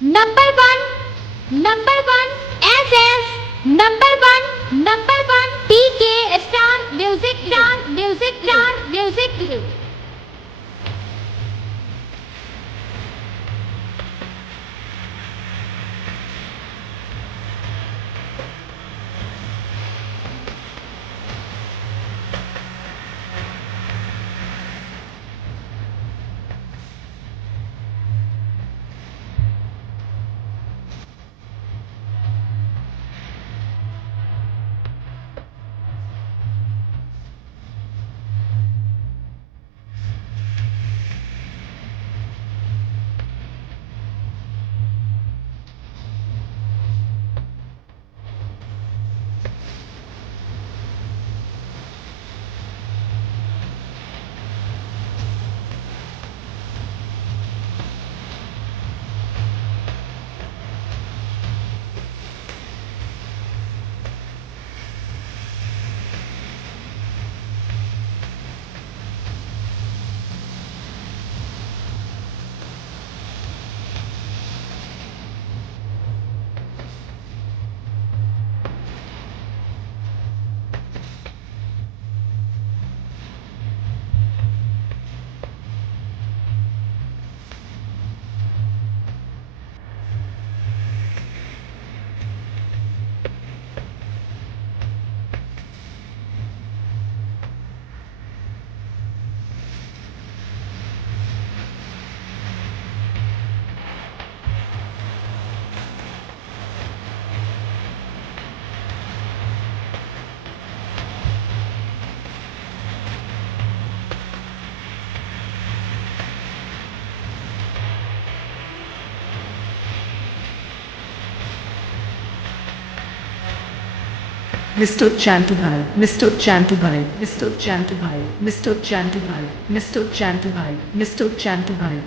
Number one, number one, SS, number one, TK Star Music. Mr. Chantubhai, Mr. Chantubhai, Mr. Chantubhai, Mr. Chantubhai, Mr. Chantubhai, Mr. Chantubhai.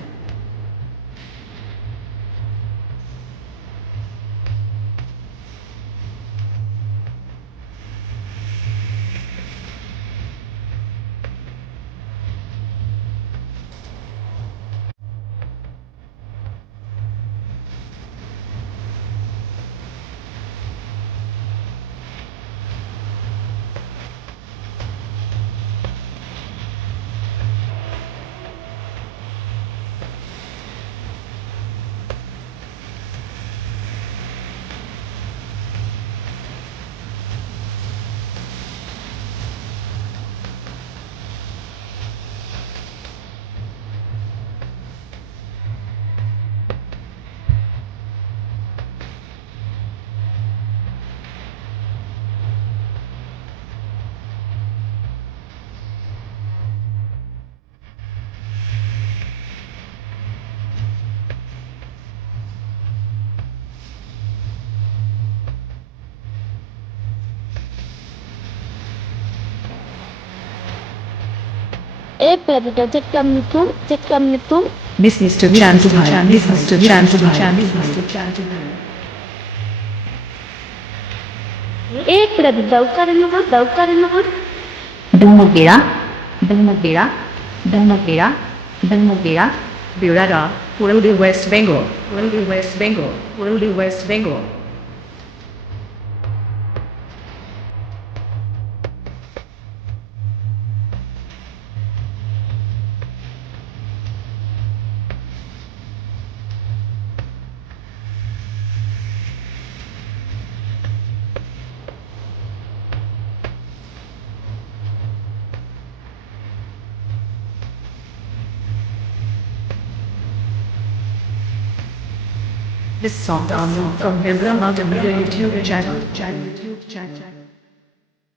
Check Miss Mr. Chantubhai, Miss Mr. Chantubhai, Miss Mr. Chantubhai. एक minute दौकर Dalmagera, Dalmagera, Dalmagera, Dalmagera, Birada, Worldly West Bengal, Worldly West Bengal, Worldly West Bengal. This song download from Vibram YouTube channel.